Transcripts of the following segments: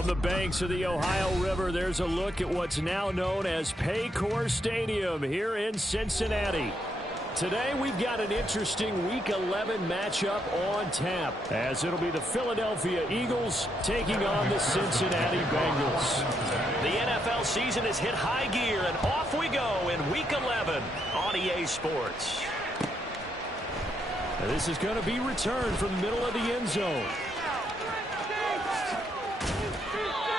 From the banks of the Ohio River, there's a look at what's now known as Paycor Stadium here in Cincinnati. Today, we've got an interesting Week 11 matchup on tap, as it'll be the Philadelphia Eagles taking on the Cincinnati Bengals. The NFL season has hit high gear, and off we go in Week 11 on EA Sports. This is going to be returned from the middle of the end zone.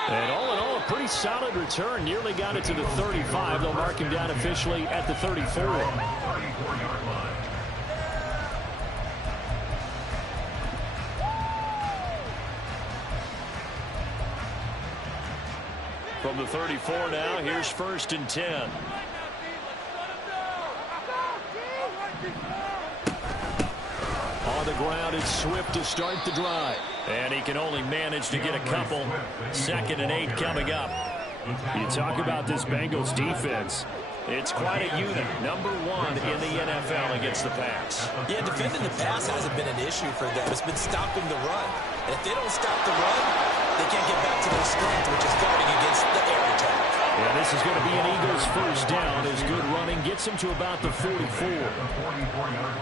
And all in all, a pretty solid return. Nearly got it to the 35. They'll mark him down officially at the 34. From the 34 now, here's 1st and 10. On the ground, it's Swift to start the drive. And he can only manage to get a couple. 2nd and 8 coming up. You talk about this Bengals defense. It's quite a unit. Number 1 in the NFL against the pass. Yeah, defending the pass hasn't been an issue for them. It's been stopping the run. And if they don't stop the run, they can't get back to their strength, which is guarding against the air attack. Yeah, this is going to be an Eagles first down as good running gets them to about the 44.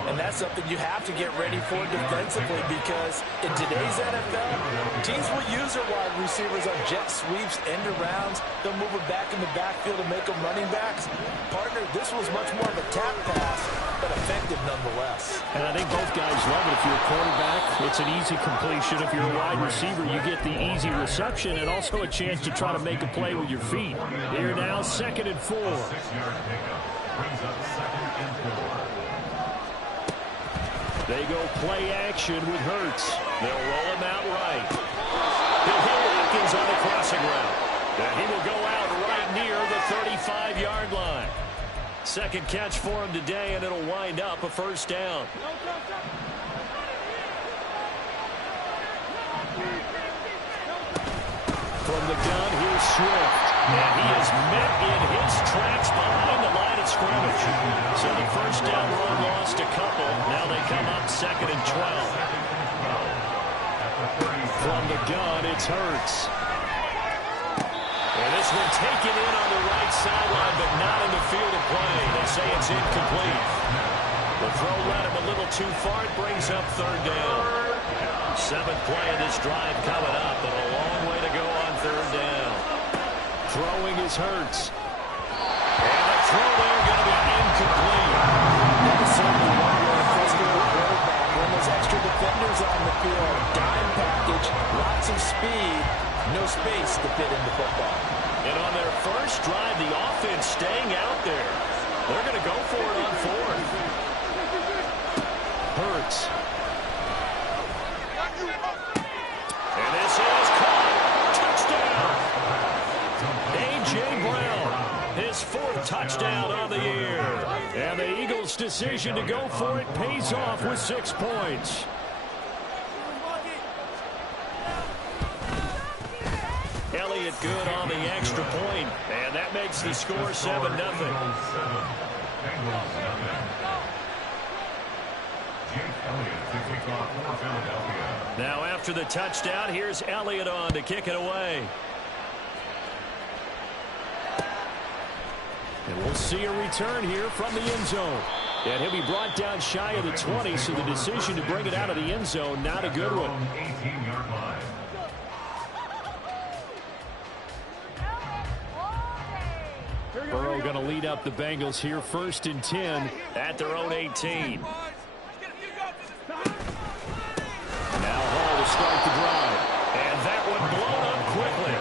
And that's something you have to get ready for defensively, because in today's NFL, teams will use their wide receivers on jet sweeps, end arounds. They'll move it back in the backfield and make them running backs. Partner, this was much more of a tap pass, but effective nonetheless. And I think both guys love it. If you're a quarterback, it's an easy completion. If you're a wide receiver, you get the easy reception and also a chance to try to make a play with your feet. Here now, 2nd and 4. They go play action with Hurts. They'll roll him out right. He'll hit Watkins on the crossing route. And he will go out right near the 35-yard line. 2nd catch for him today, and it'll wind up a first down. From the gun, here's Swift. And he is met in his tracks behind the line of scrimmage. So the first down run lost a couple. Now they come up 2nd and 12. From the gun, it's Hurts. And this one taken in on the right sideline, but not in the field of play. They say it's incomplete. The throw led him a little too far. It brings up 3rd down. 7th play of this drive coming up, but a long way to go on 3rd down. Throwing is Hurts. And the throw there going to be incomplete. That is certainly one way to frustrate a quarterback when there's extra defenders on the field. Dime package, lots of speed, no space to fit into football. And on their first drive, the offense staying out there. They're going to go for it on 4th. Hurts. And this is caught. Touchdown. A.J. Brown, his 4th touchdown on the year. And the Eagles' decision to go for it pays off with 6 points. Elliott good on the extra point, and that makes the score 7-0. Now after the touchdown, here's Elliott on to kick it away. And we'll see a return here from the end zone. And he'll be brought down shy of the 20, so the decision to bring it out of the end zone, not a good one. Burrow going to lead up the Bengals here, 1st and 10 at their own 18. Now Hall to start the drive. And that one blown up quickly,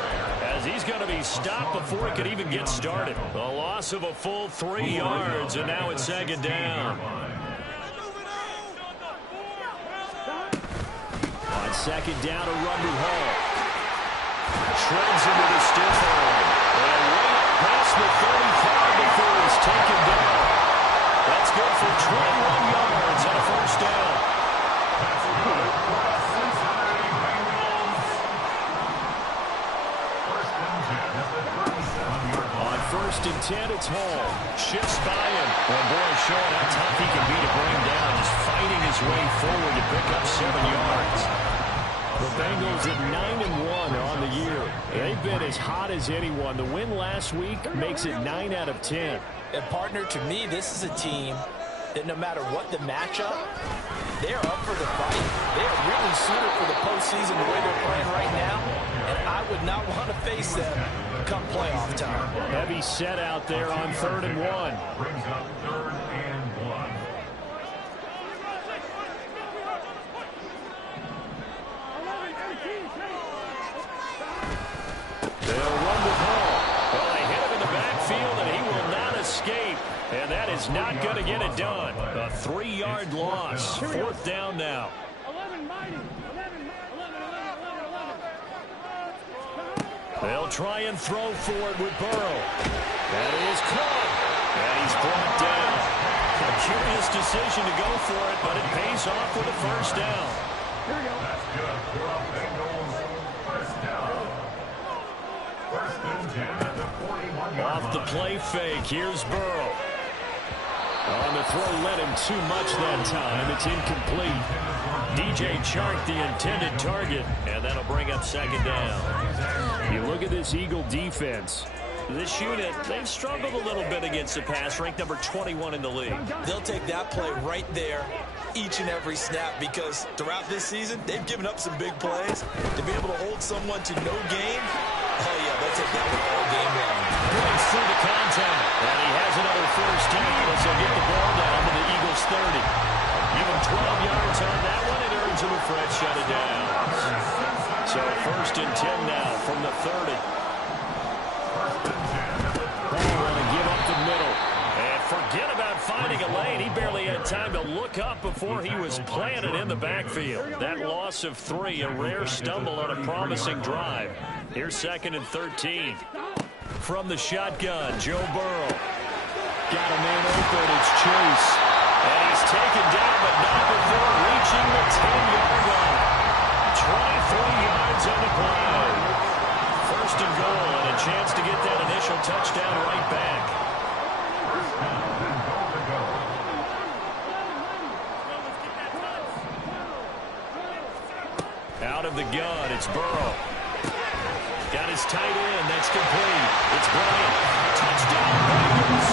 as he's going to be stopped before he could even get started. A loss of a full 3 yards, and now it's 2nd down. On 2nd down, a run with Hall. Shreds into the stiff arm. And right past the 35 before he's taken down. That's good for 21 yards on a first down. On 1st and 10, it's Hall. Shifts by him. And boy, showing how tough he can be to bring down. Just fighting his way forward to pick up 7 yards. The Bengals at 9-1 on the year. They've been as hot as anyone. The win last week makes it 9 out of 10. And partner, to me, this is a team that no matter what the matchup, they are up for the fight. They are really suited for the postseason the way they're playing right now, and I would not want to face them come playoff time. Heavy set out there on 3rd and 1. Brings up 3rd and 1. They'll run the ball. Well, they hit him in the backfield, and he will not escape. And that is not going to get it done. A 3-yard loss. 4th down now. They'll try and throw for it with Burrow. That is caught. And he's brought down. A curious decision to go for it, but it pays off with a 1st down. That's good for the Bengals. 1st down. 1st and 10 at the 41-yard Off the play fake. Here's Burrow. On the throw, led him too much that time. It's incomplete. DJ Chark, the intended target, and that'll bring up 2nd down. You look at this Eagle defense. This unit, they've struggled a little bit against the pass, ranked number 21 in the league. They'll take that play right there each and every snap because throughout this season, they've given up some big plays. To be able to hold someone to no gain, oh yeah, they'll take that one all game long. Breaks through the contact, and he has another 1st down as they'll get the ball down to the Eagles' 30. Give him 12 yards on that one. It earns him a fresh shut it down. So 1st and 10 now from the 30. Give up the middle. And forget about finding a lane. He barely had time to look up before he was planted in the backfield. That loss of 3, a rare stumble on a promising drive. Here's 2nd and 13. From the shotgun, Joe Burrow. Got a man open. It's Chase. And he's taken down, but not before reaching the 10-yard line. 23 yards on the play. 1st and goal, and a chance to get that initial touchdown right back. Out of the gun, it's Burrow. Got his tight end, that's complete. It's Bryant. Touchdown, Bengals.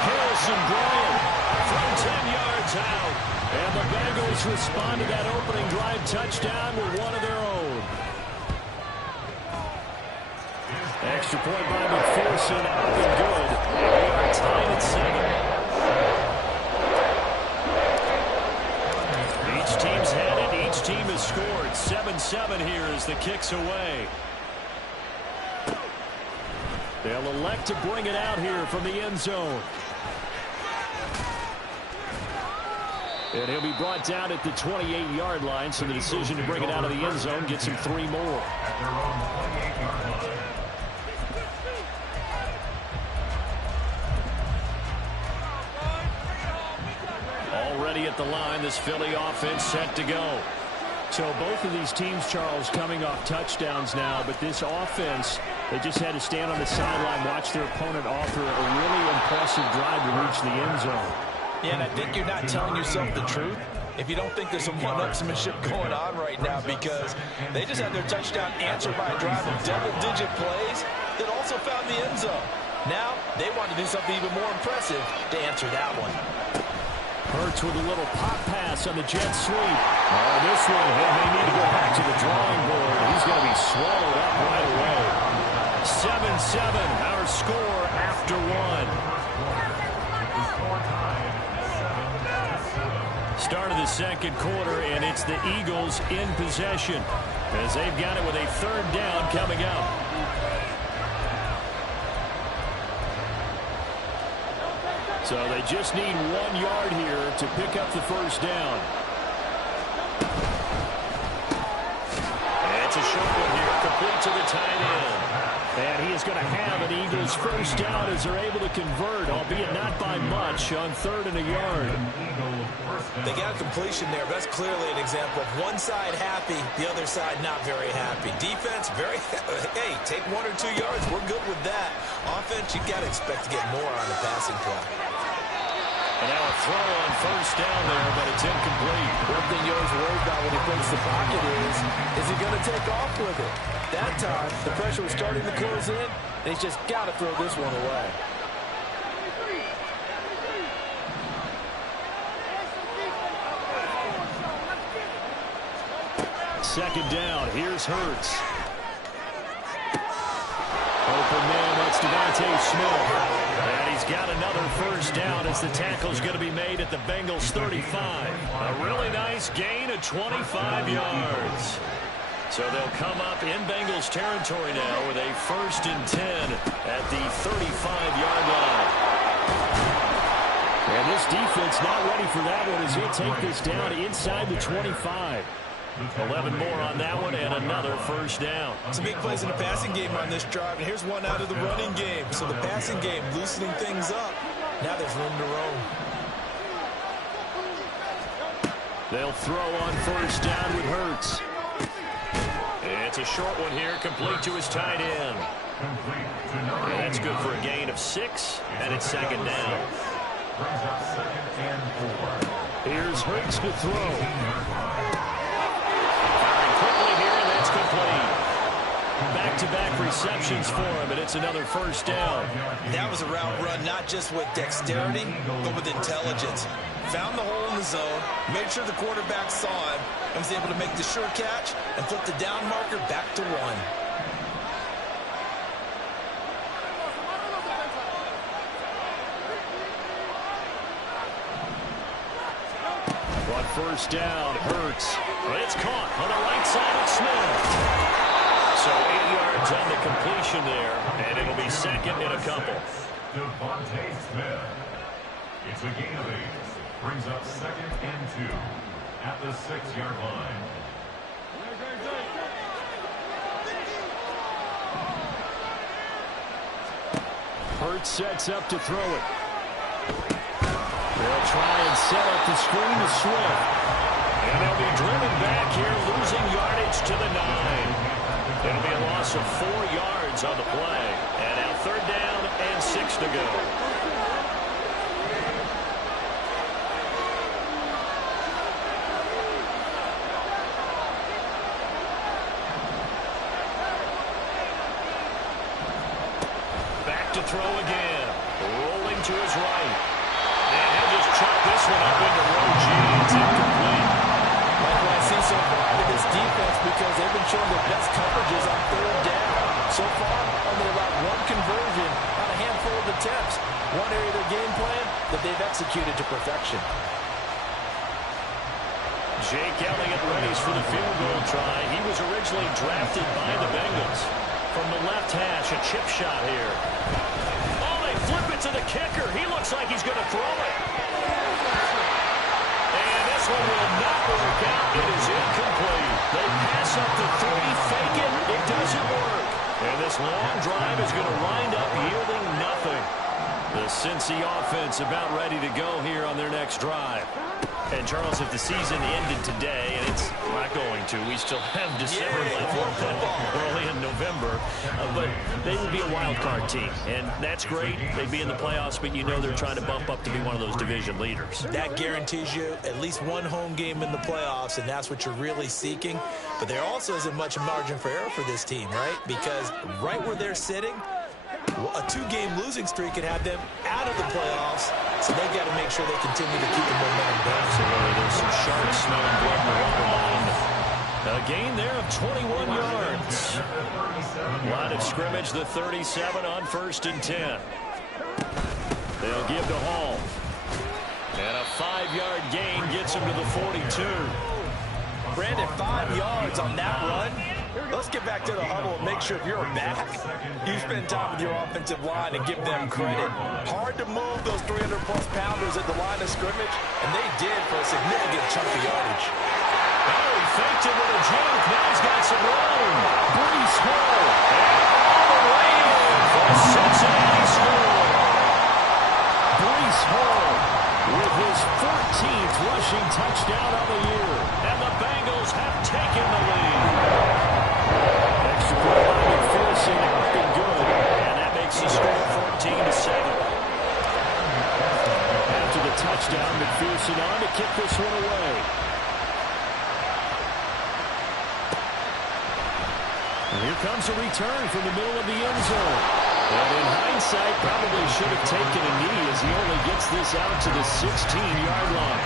Harrison Bryant from 10 yards out. And the Bengals respond to that opening drive touchdown with one of their own. Extra point by McPherson, up and good. And we are tied at 7. Each team's had it. Each team has scored. 7-7 here as the kick's away. They'll elect to bring it out here from the end zone. And he'll be brought down at the 28-yard line, so the decision to bring it out of the end zone gets him 3 more. Already at the line, this Philly offense set to go. So both of these teams, Charles, coming off touchdowns now, but this offense, they just had to stand on the sideline, watch their opponent offer a really impressive drive to reach the end zone. Yeah, and I think you're not telling yourself the truth if you don't think there's some one-upsmanship going on right now, because they just had their touchdown answered by a drive of double-digit plays that also found the end zone. Now, they want to do something even more impressive to answer that one. Hurts with a little pop pass on the jet sweep. Oh, this one, he may need to go back to the drawing board. He's going to be swallowed up right away. 7-7, our score after 1. Start of the 2nd quarter, and it's the Eagles in possession as they've got it with a 3rd down coming up. So they just need 1 yard here to pick up the 1st down. It's a short one here, complete to the tight end. And he is going to have an Eagles 1st down as they're able to convert, albeit not by much, on 3rd and a yard. They got a completion there, but that's clearly an example of one side happy, the other side not very happy. Defense, very, hey, take 1 or 2 yards, we're good with that. Offense, you got to expect to get more on the passing play. And now a throw on 1st down there, but it's incomplete. One thing you he's worried about when he breaks the pocket is he going to take off with it? That time, the pressure was starting to close in, and he's just got to throw this one away. Second down. Here's Hurts. Open man, that's Devontae Smith. And he's got another first down as the tackle's going to be made at the Bengals 35. A really nice gain of 25 yards. So they'll come up in Bengals territory now with a 1st and 10 at the 35-yard line. And this defense not ready for that one as he'll take this down inside the 25. 11 more on that one and another first down. Some big plays in the passing game on this drive, and here's one out of the running game. So the passing game loosening things up. Now there's room to roam. They'll throw on first down with Hurts. It's a short one here, complete to his tight end. And that's good for a gain of 6, and it's second down. Here's Hurts to throw. Back-to-back receptions for him, and it's another first down. That was a route run, not just with dexterity, but with intelligence. Found the hole in the zone, made sure the quarterback saw him, and was able to make the sure catch and flip the down marker back to 1. On first down, Hurts. It's caught on the right side of Smith. So 8 yards on the completion there, and it'll be second in a couple. Devontae Smith. It's a gain of 8. Brings up 2nd and 2 at the 6-yard line. Hurts sets up to throw it. They'll try and set up the screen to Swift. And they'll be driven back here, losing yardage to the 9. It'll be a loss of 4 yards on the play. And now 3rd down and 6 to go. Back to throw again. Rolling to his right. And he'll just chuck this one up into row G. It's incomplete. Like what I see so far out of this defense, because they've been showing their best coverages on 3rd down. So far, only about 1 conversion on a handful of attempts. One area of their game plan that they've executed to perfection. Jake Elliott readies for the field goal try. He was originally drafted by the Bengals. From the left hash, a chip shot here. Oh, they flip it to the kicker. He looks like he's going to throw it. And this one will not work out. It is incomplete. They pass up the 3, fake it. It doesn't work. And this long drive is going to wind up yielding nothing. The Cincy offense about ready to go here on their next drive. And, Charles, if the season ended today, and it's not going to, we still have December left. We're only in November. But they would be a wild card team, and that's great. They'd be in the playoffs, but you know they're trying to bump up to be one of those division leaders. That guarantees you at least 1 home game in the playoffs, and that's what you're really seeking. But there also isn't much margin for error for this team, right? Because right where they're sitting, a 2-game losing streak could have them out of the playoffs, so they've got to make sure they continue to keep the momentum going. Absolutely. There's some sharks smelling blood in the water behind them. A gain there of 21 yards. Line of scrimmage, the 37 on 1st and 10. They'll give to Hall. And a 5-yard gain gets him to the 42. Brandon, 5 yards on that run. Let's get back to the huddle and make sure if you're back, you spend time with your offensive line and give them credit. Hard to move those 300-plus pounders at the line of scrimmage, and they did for a significant chunk of yardage. Oh, he faked him with a juke. Now he's got some room. Brees Hall. And all the way in for a Cincinnati score. Brees Hall with his 14th rushing touchdown of the year. And the Bengals have taken the lead. Extra point by McPherson, looking good. And that makes the score 14-7. After the touchdown, McPherson on to kick this one away. comes a return from the middle of the end zone. And in hindsight, probably should have taken a knee as he only gets this out to the 16-yard line.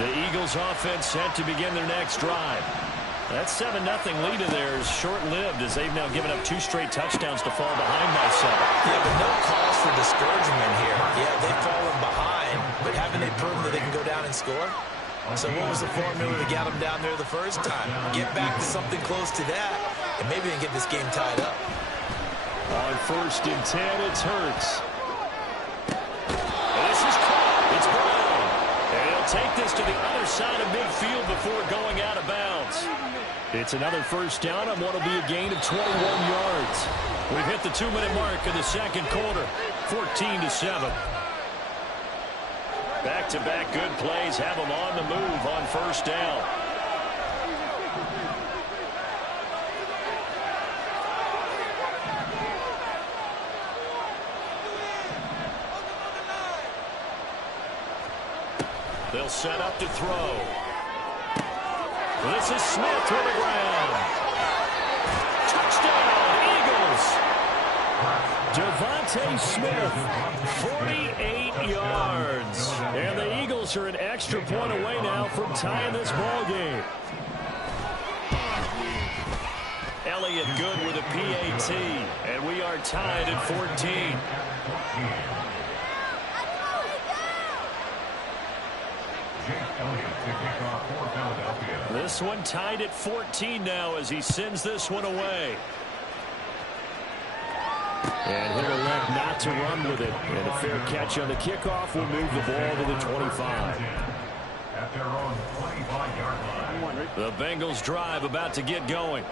The Eagles offense set to begin their next drive. That 7-0 lead of theirs short-lived as they've now given up 2 straight touchdowns to fall behind by 7. Yeah, but no cause for discouragement here. Yeah, they've fallen behind, but haven't they proven that they can go down and score? So what was the formula that got them down there the first time? Get back to something close to that, and maybe they can get this game tied up. On 1st and 10, it's Hurts. And this is caught. It's Brown. And he'll take this to the other side of midfield before going out of bounds. It's another first down on what will be a gain of 21 yards. We've hit the 2-minute mark in the second quarter, 14-7. Back-to-back good plays have them on the move on first down. They'll set up to throw. This is Smith to the ground. Touchdown, Eagles. Devontae Smith, 48 yards. And the Eagles are an extra point away now from tying this ball game. Elliott good with a PAT, and we are tied at 14. This one tied at 14 now as he sends this one away. And he'll elect not to run with it. And a fair catch on the kickoff will move the ball to the 25. At their own 25-yard line. The Bengals drive about to get going.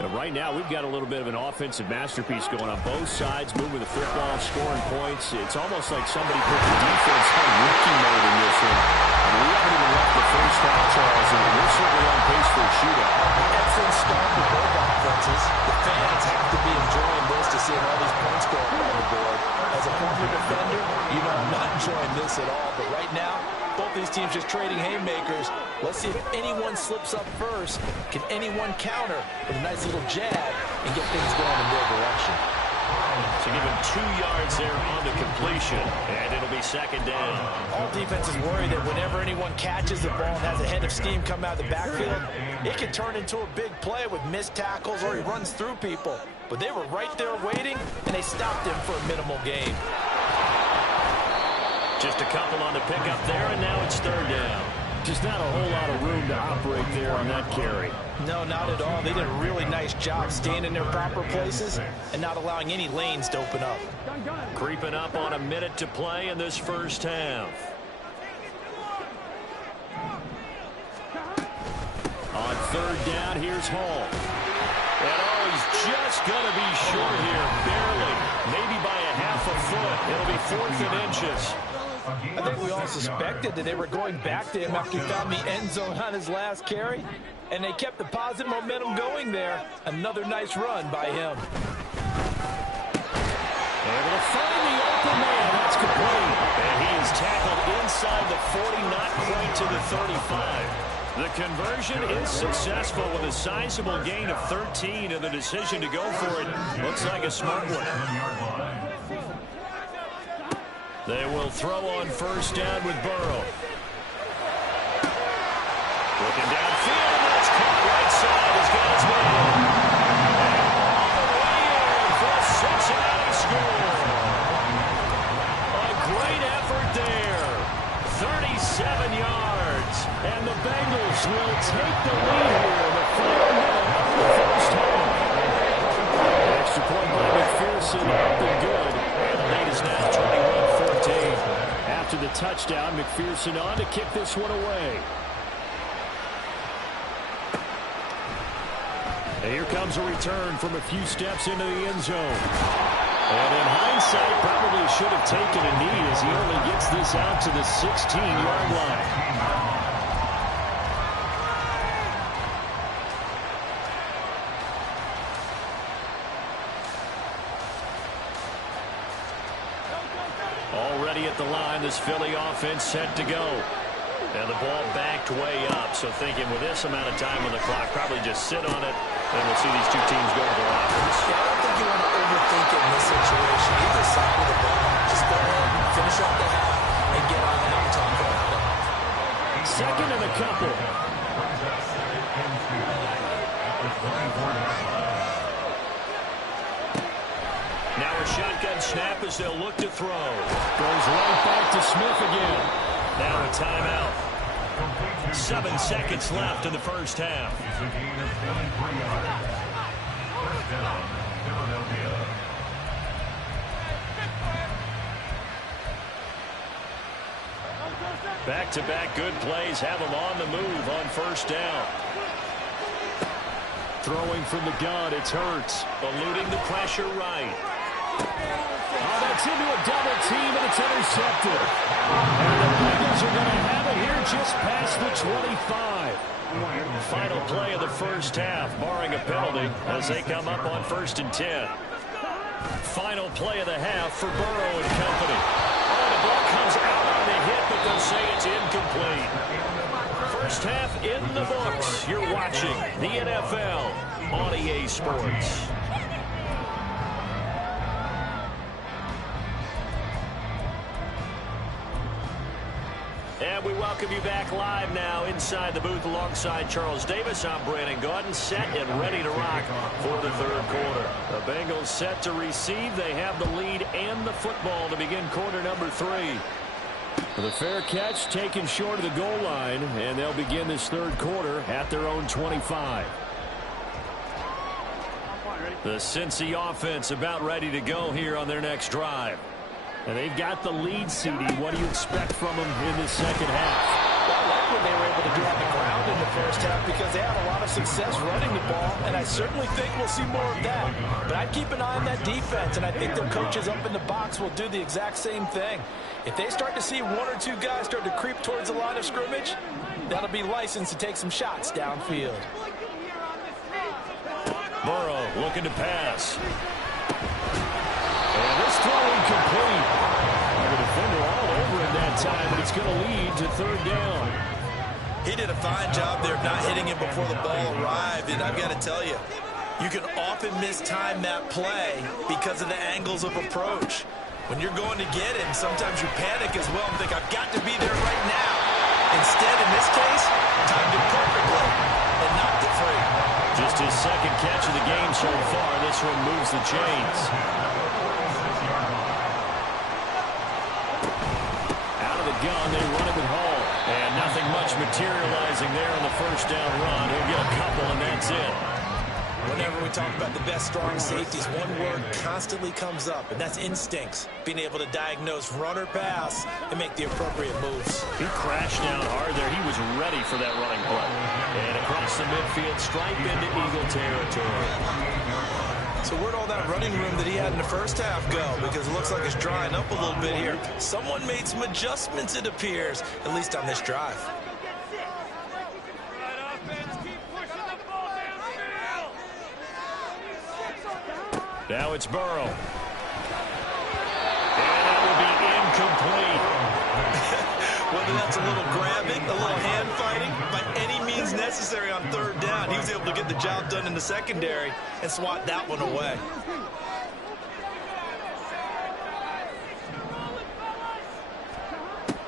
And right now, we've got a little bit of an offensive masterpiece going on both sides, moving the football, scoring points. It's almost like somebody put the defense on rookie mode in this one. And we haven't even left the first half, Charles, and we're certainly on pace for a shootout. Excellent start for both offenses. The fans have to be enjoying this to see all these points going on the board. As a former defender, you know I'm not enjoying this at all. But right now, both these teams just trading haymakers. Let's see if anyone slips up first. Can anyone counter with a nice little jab and get things going in their direction? So give him 2 yards there on the completion, and it'll be second down. All defenses worry that whenever anyone catches the ball and has a head of steam come out of the backfield, it can turn into a big play with missed tackles or he runs through people. But they were right there waiting, and they stopped him for a minimal gain. Just a couple on the pickup there, and now it's third down. Just not a whole lot of room to operate there on that carry. No, not at all. They did a really nice job staying in their proper places and not allowing any lanes to open up. Creeping up on a minute to play in this first half. On third down, here's Hall. And he's just going to be short here, barely. Maybe by a half a foot. It'll be 4th and inches. I think we all suspected that they were going back to him after he found the end zone on his last carry, and they kept the positive momentum going there. Another nice run by him. Able to find the open man. That's complete. And he is tackled inside the 40, not quite to the 35. The conversion is successful with a sizable gain of 13, and the decision to go for it looks like a smart one. They will throw on first down with Burrow. Looking downfield, and that's caught right side. He's got his man. And all the way in for a Cincinnati score. A great effort there. 37 yards. And the Bengals will take the lead here in the final minute of the first half. Extra point by McPherson up and good. And the lead is now 21-14. After the touchdown, McPherson on to kick this one away. And here comes a return from a few steps into the end zone. And in hindsight, probably should have taken a knee as he only gets this out to the 16-yard line. Already at the line, this Philly offense set to go. And the ball backed way up, so thinking with this amount of time on the clock, probably just sit on it, and we'll see these two teams go to the lockers. Yeah, I don't think you want to overthink it in this situation. Either side of the ball, just go ahead and finish off the half and get on out and talk about it. Second and a couple. Now a shotgun snap as they'll look to throw. Goes right back to Smith again. Now a timeout. 7 seconds left in the first half. Back-to-back good plays have them on the move on first down. Throwing from the gun, it's Hurts. Eluding the pressure right. Oh, that's into a double team, and it's intercepted. And the Bengals are going to have it here just past the 25. Final play of the first half, barring a penalty, as they come up on 1st and 10. Final play of the half for Burrow and company. Oh, the ball comes out on the hit, but they'll say it's incomplete. First half in the books. You're watching the NFL on EA Sports. And we welcome you back live now inside the booth alongside Charles Davis. I'm Brandon Gaudin, set and ready to rock for the third quarter. The Bengals set to receive. They have the lead and the football to begin quarter number 3. The fair catch taken short of the goal line, and they'll begin this third quarter at their own 25. The Cincy offense about ready to go here on their next drive. And they've got the lead, CD. What do you expect from them in the second half? Well, I like what they were able to do on the ground in the first half because they had a lot of success running the ball, and I certainly think we'll see more of that. But I'd keep an eye on that defense, and I think their coaches up in the box will do the exact same thing. If they start to see 1 or 2 guys start to creep towards the line of scrimmage, that'll be licensed to take some shots downfield. Burrow looking to pass. And this throw incomplete. The defender all over him that time, but it's going to lead to third down. He did a fine job there of not hitting him before the ball arrived, and I've got to tell you, you can often mistime that play because of the angles of approach. When you're going to get him, sometimes you panic as well and think, I've got to be there right now. Instead, in this case, timed it perfectly and knocked it free. Just his second catch of the game so far. This one moves the chains. Out of the gun, they run it with Hall. And nothing much materializing there on the first down run. He'll get a couple, and that's it. Whenever we talk about the best strong safeties, one word constantly comes up, and that's instincts. Being able to diagnose run or pass and make the appropriate moves. He crashed down hard there. He was ready for that running play. And across the midfield, stripe into Eagle territory. So where'd all that running room that he had in the first half go? Because it looks like it's drying up a little bit here. Someone made some adjustments, it appears, at least on this drive. Now it's Burrow. And that will be incomplete. Whether that's a little grabbing, a little hand fighting, by any means necessary on third down, he was able to get the job done in the secondary and swat that one away.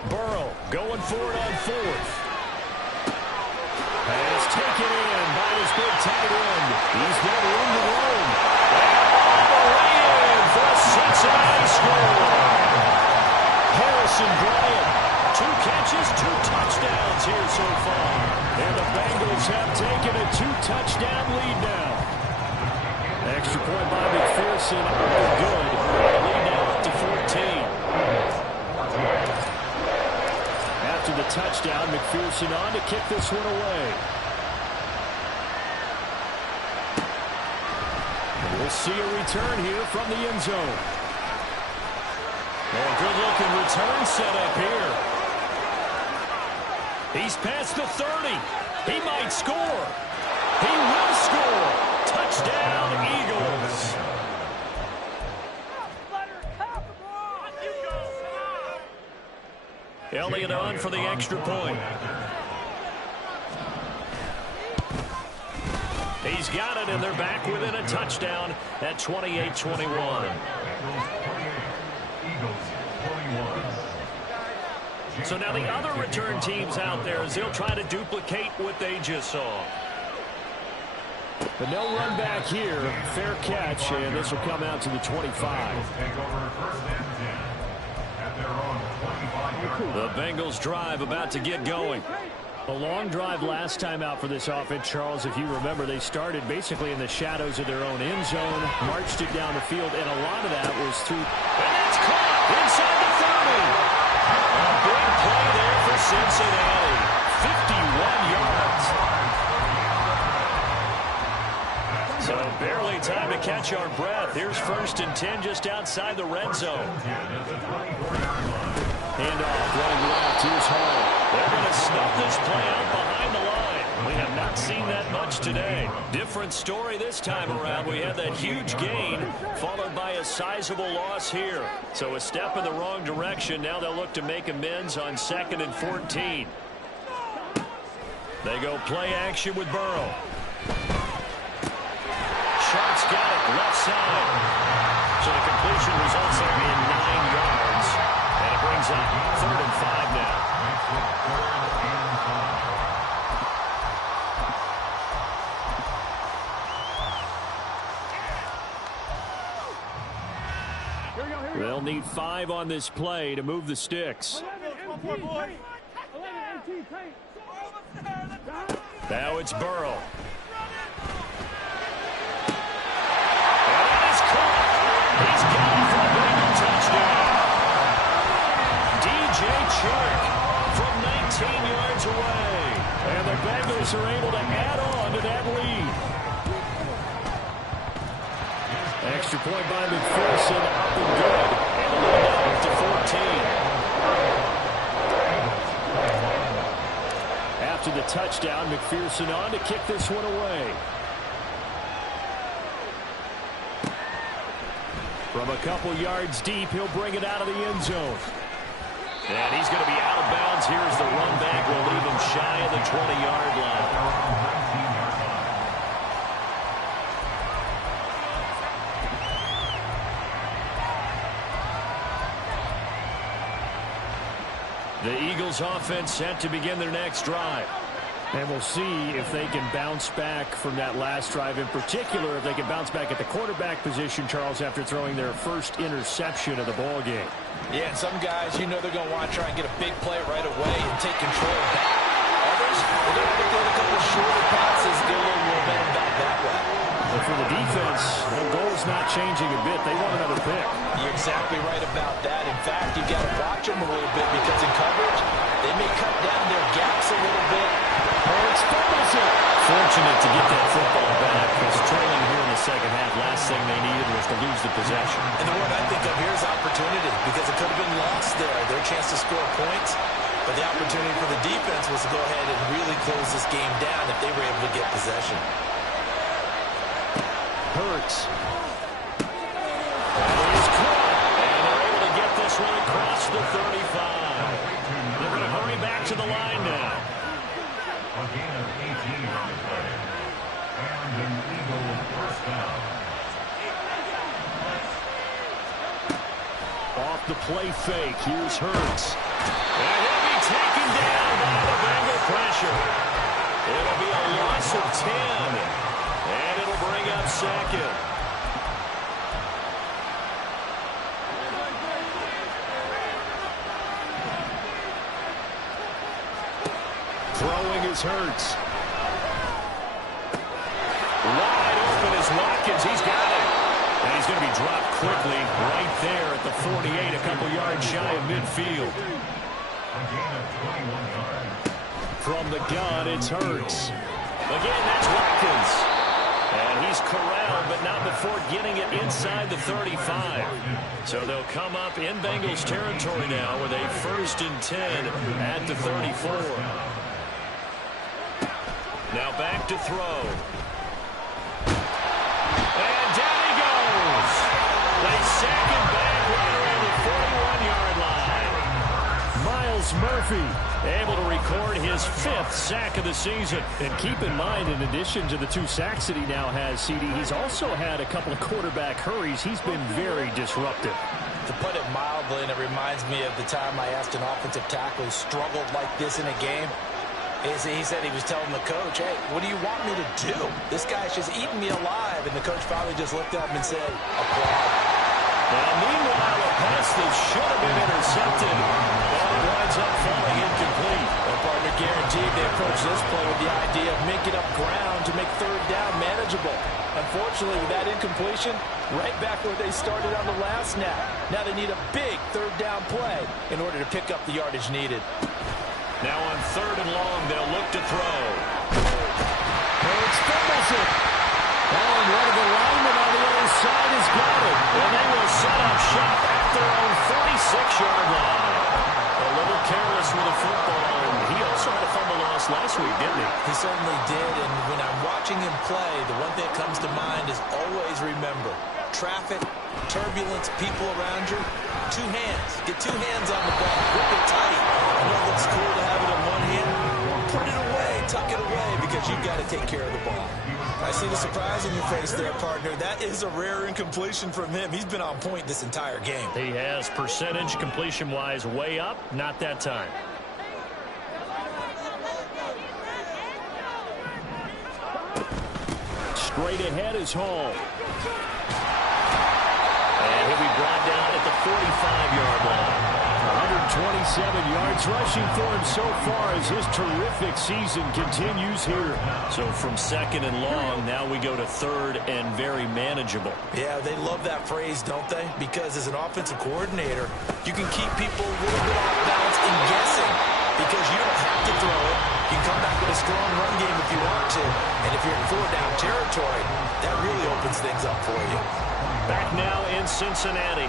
Burrow going for it on 4th. Pass taken in by his big tight end. He's got room to roam. For a Cincinnati score. Harrison Bryant, 2 catches, 2 touchdowns here so far. And the Bengals have taken a 2-touchdown lead now. Extra point by McPherson, good. The lead now up to 14. After the touchdown, McPherson on to kick this one away. We'll see a return here from the end zone. Oh, good-looking return set up here. He's past the 30. He might score. He will score. Touchdown, Eagles. Elliott on for the extra point. He's got it, and they're back within a touchdown at 28-21. So now the other return teams out there, as they'll try to duplicate what they just saw. But no run back here. Fair catch, and this will come out to the 25. The Bengals drive about to get going. A long drive last time out for this offense, Charles. If you remember, they started basically in the shadows of their own end zone, marched it down the field, and a lot of that was through. And that's caught inside the 30. A big play there for Cincinnati. 51 yards. So barely time to catch our breath. Here's 1st and 10 just outside the red zone. Handoff, running left. Here's Hall. They're going to snuff this play out behind the line. We have not seen that much today. Different story this time around. We had that huge gain followed by a sizable loss here. So a step in the wrong direction. Now they'll look to make amends on 2nd and 14. They go play action with Burrow. Sharp's got it left side. So the completion results in 9 yards. And it brings up 3rd and 5 now. They'll need 5 on this play to move the sticks. Now it's Burrow. And that is caught. He's got it for a Bengal touchdown. DJ Chark from 19 yards away. And the Bengals are able to add on to that lead. Extra point by McPherson, up and good. And a lead up to 14. After the touchdown, McPherson on to kick this one away. From a couple yards deep, he'll bring it out of the end zone. And he's going to be out of bounds. Here's the run back. Will leave him shy of the 20-yard line. The Eagles offense set to begin their next drive. And we'll see if they can bounce back from that last drive. In particular, if they can bounce back at the quarterback position, Charles, after throwing their first interception of the ball game. Yeah, and some guys, you know they're going to want to try and get a big play right away and take control back. Others, they're going to pick a couple of shorter passes and get a little momentum back that way. But for the defense, the goal's not changing a bit. They want another pick. You're exactly right about that. In fact, you've got to watch them a little bit because in coverage, they may cut down their gaps a little bit. Hurts fumbles it. Fortunate to get that football back. Was trailing here in the second half. Last thing they needed was to lose the possession. And the word I think of here is opportunity because it could have been lost there. Their chance to score points. But the opportunity for the defense was to go ahead and really close this game down if they were able to get possession. Hurts. And he's caught. And they're able to get this one across the 35. They're going to hurry back to the line now. A gain of 18 on the play. And an Eagle first down. Off the play fake. Here's Hurts. And he'll be taken down by the Bengal pressure. It'll be a loss of 10. And it'll bring up 2nd. Throwing is Hurts. Wide open is Watkins. He's got it. And he's going to be dropped quickly right there at the 48, a couple yards shy of midfield. A gain of 21 yards. From the gun, it's Hurts. Again, that's Watkins. And he's corralled, but not before getting it inside the 35. So they'll come up in Bengals territory now with a 1st and 10 at the 34. Now back to throw. And down he goes. They sack him back right around the 41-yard line. Miles It's Murphy, able to record his 5th sack of the season. And keep in mind, in addition to the 2 sacks that he now has, CD, he's also had a couple of quarterback hurries. He's been very disruptive. To put it mildly, and it reminds me of the time I asked an offensive tackle who struggled like this in a game. He said he was telling the coach, hey, what do you want me to do? This guy's just eating me alive. And the coach finally just looked at him and said, applaud. And meanwhile, a pass that should have been intercepted. Well, it winds up falling incomplete. Well, partner, guaranteed they approach this play with the idea of making up ground to make 3rd down manageable. Unfortunately, with that incompletion, right back where they started on the last snap. Now they need a big 3rd down play in order to pick up the yardage needed. Now on 3rd and long, they'll look to throw. Hurts fumbles it. Oh, and one of the linemen on the other side has got it. And they will set up shop at their own 46-yard line. A little careless with the football. And he also had a fumble loss last week, didn't he? He certainly did. And when I'm watching him play, the one thing that comes to mind is always remember, traffic, turbulence, people around you, 2 hands. Get 2 hands on the ball. Grip it tight. I know it looks cool to have it in one hand. Put it away. Tuck it away because you've got to take care of the ball. I see the surprise in your face there, partner. That is a rare incompletion from him. He's been on point this entire game. He has percentage completion-wise way up. Not that time. Straight ahead is Hall. And he'll be brought down at the 45-yard line. 127 yards rushing for him so far as his terrific season continues here. So from 2nd and long, now we go to 3rd and very manageable. Yeah, they love that phrase, don't they? Because as an offensive coordinator, you can keep people a little bit off balance and guessing because you don't have to throw it. You can come back with a strong run game if you want to. And if you're in 4-down territory, that really opens things up for you. Back now in Cincinnati.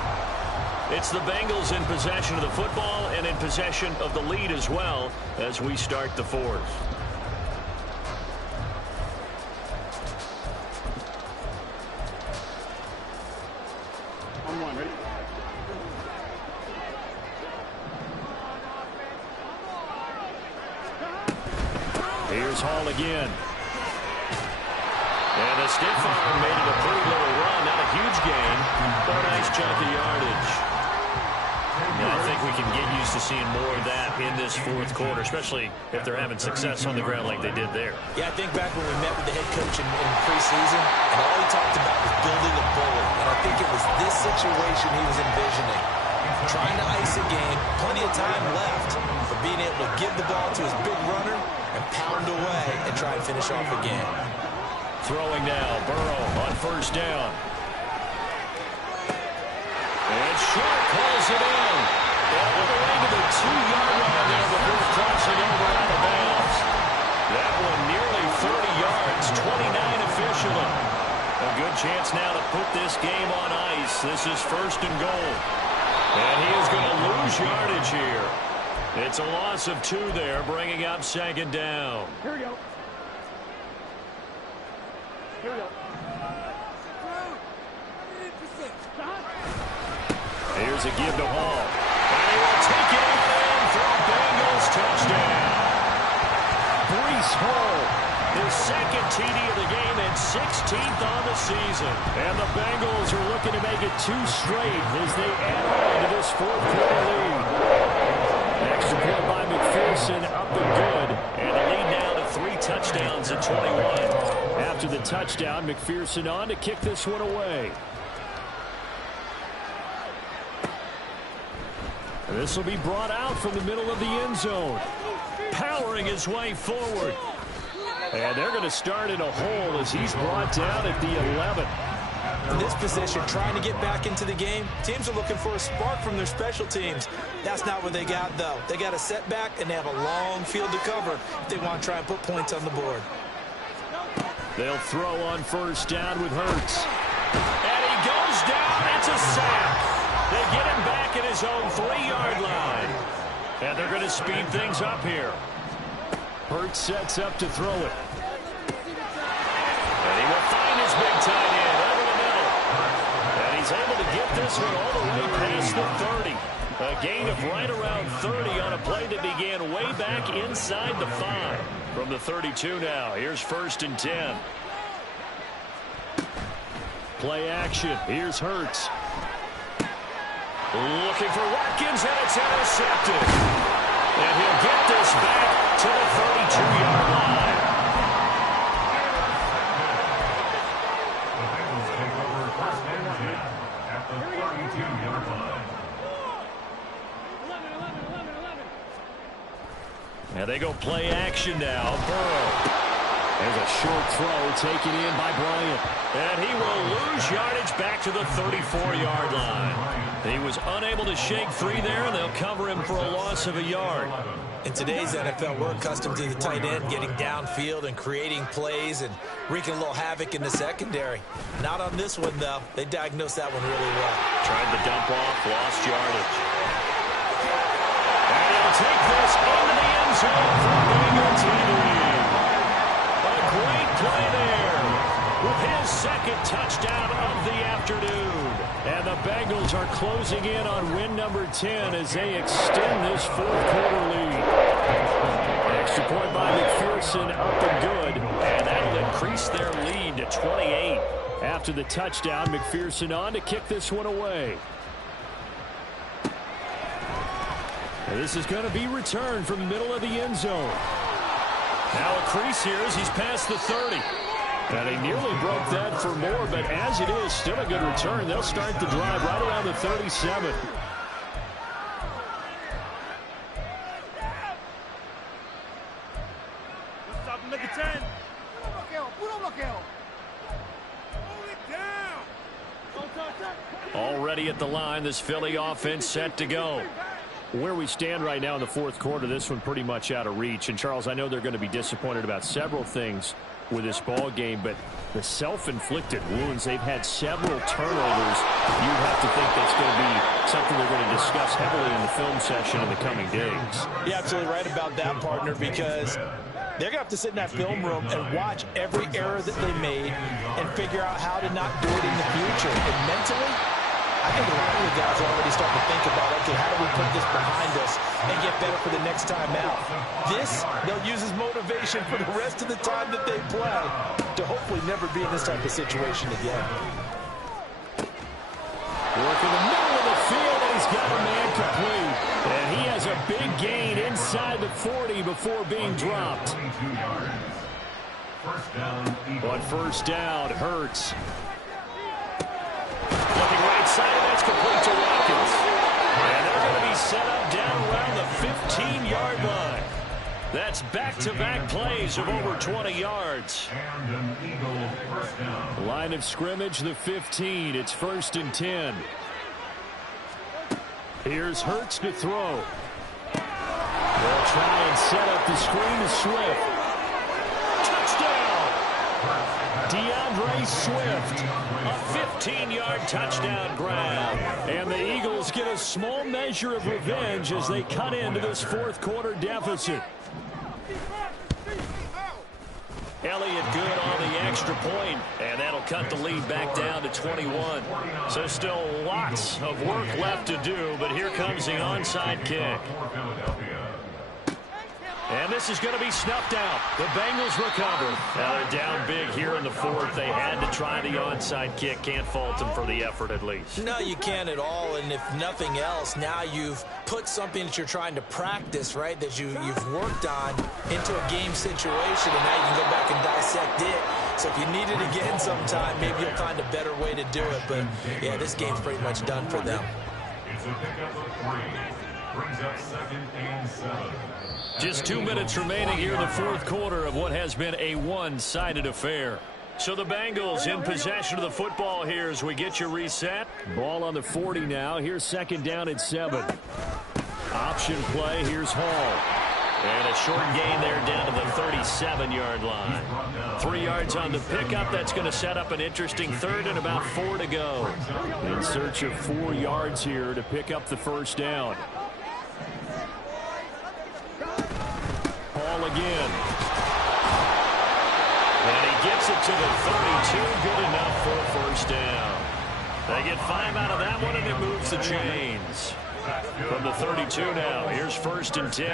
It's the Bengals in possession of the football and in possession of the lead as well as we start the 4th. Ready? Here's Hall again. And a stiff arm made it a pretty little run. Not a huge gain, but a nice chunk of yardage. And I think we can get used to seeing more of that in this 4th quarter, especially if they're having success on the ground like they did there. Yeah, I think back when we met with the head coach in preseason, and all he talked about was building a bullet. And I think it was this situation he was envisioning. Trying to ice a game, plenty of time left, but being able to give the ball to his big runner and pound away and try and finish off a game. Throwing now, Burrow on 1st down. And Short calls it in. All the way to the 2-yard line there before crossing over out of bounds. That one nearly 30 yards, 29 officially. A good chance now to put this game on ice. This is 1st and goal. And he is going to lose yardage here. It's a loss of 2 there, bringing up 2nd down. Here we go. Here we go. Here's a give to Hall. And he will take it in for a Bengals touchdown. Breece Hall, his 2nd TD of the game and 16th on the season. And the Bengals are looking to make it 2 straight as they add on to this 4th quarter lead. Extra point by McPherson up and good. And the lead now to 3 touchdowns at 21. After the touchdown, McPherson on to kick this one away. This will be brought out from the middle of the end zone. Powering his way forward. And they're going to start in a hole as he's brought down at the 11. In this position, trying to get back into the game, teams are looking for a spark from their special teams. That's not what they got, though. They got a setback, and they have a long field to cover if they want to try and put points on the board. They'll throw on 1st down with Hurts. And he goes down. It's a sack. They get him back at his own 3-yard line. And they're going to speed things up here. Hurts sets up to throw it. And he will find his big tight end over the middle. And he's able to get this one all the way past the 30. A gain of right around 30 on a play that began way back inside the 5. From the 32 now, here's 1st and 10. Play action. Here's Hurts. Looking for Watkins, and it's intercepted. And he'll get this back to the 32-yard line. The Bengals take over 1st and 10 at the 32-yard line. Now they go play action now. Burrow. There's a short throw taken in by Bryant. And he will lose yardage back to the 34-yard line. He was unable to shake free there, and they'll cover him for a loss of a yard. In today's NFL, we're accustomed to the tight end getting downfield and creating plays and wreaking a little havoc in the secondary. Not on this one, though. They diagnosed that one really well. Tried the dump off, lost yardage. And he'll take this into the end zone for Bengal team lead. A great play there with his 2nd touchdown of the afternoon. And the Bengals are closing in on win number 10 as they extend this 4th quarter lead. An extra point by McPherson up and good. And that'll increase their lead to 28. After the touchdown, McPherson on to kick this one away. And this is going to be returned from the middle of the end zone. Now a crease here as he's past the 30. And he nearly broke that for more, but as it is, still a good return. They'll start the drive right around the 37. Already at the line, this Philly offense set to go. Where we stand right now in the 4th quarter, this one pretty much out of reach. And, Charles, I know they're going to be disappointed about several things with this ball game, but the self-inflicted wounds, they've had several turnovers. You'd have to think that's going to be something they're going to discuss heavily in the film session in the coming days. You're absolutely right about that, partner, because they're going to have to sit in that film room and watch every error that they made and figure out how to not do it in the future. And mentally, I think a lot of the guys are already starting to think about, okay, how do we put this behind us and get better for the next time out? This, they'll use as motivation for the rest of the time that they play to hopefully never be in this type of situation again. Work in the middle of the field, and he's got a man complete. And he has a big gain inside the 40 before being dropped. On 1st down, Hurts. Looking right side, and that's complete to Watkins. And they're going to be set up down around the 15-yard line. That's back-to-back plays of over 20 yards. And an Eagle 1st down. Line of scrimmage, the 15. It's 1st and 10. Here's Hurts to throw. They'll try and set up the screen to Swift. Touchdown! DeAndre Swift. A 15-yard touchdown grab. And the Eagles get a small measure of revenge as they cut into this 4th quarter deficit. Elliott good on the extra point, and that'll cut the lead back down to 21. So still lots of work left to do, but here comes the onside kick. And this is going to be snuffed out. The Bengals recover. Now they're down big here in the 4th. They had to try the onside kick. Can't fault them for the effort at least. No, you can't at all. And if nothing else, now you've put something that you're trying to practice, right, that you've worked on into a game situation, and now you can go back and dissect it. So if you need it again sometime, maybe you'll find a better way to do it. But, yeah, this game's pretty much done for them. It's a pickup of 3. Brings up 2nd and 7. Just 2 minutes remaining here in the 4th quarter of what has been a one-sided affair. So the Bengals in possession of the football here as we get you reset. Ball on the 40 now. Here's 2nd down at 7. Option play. Here's Hall. And a short gain there down to the 37-yard line. 3 yards on the pickup. That's going to set up an interesting 3rd and about 4 to go. In search of 4 yards here to pick up the 1st down. Hall again. And he gets it to the 32. Good enough for a 1st down. They get 5 out of that one, and it moves the chains. From the 32 now, here's 1st and 10.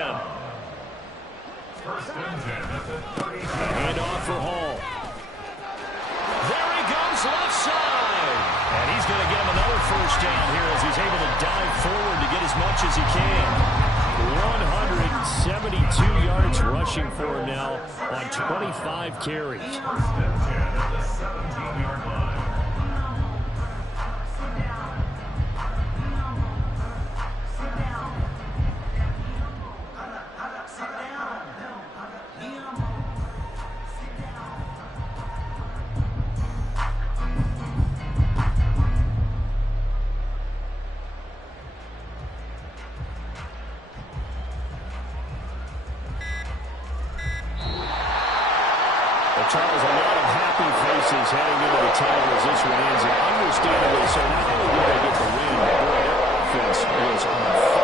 1st and 10 at the 30. Handoff for Hall. There he goes, left side. And he's going to get him another 1st down here as he's able to dive forward to get as much as he can. 172 yards rushing for him now on 25 carries. 1st and 10 at the 17-yard line. Charles, a lot of happy faces heading into the tunnel as this one ends, and understandably so. Not only did they get the win, but boy, their offense was on fire.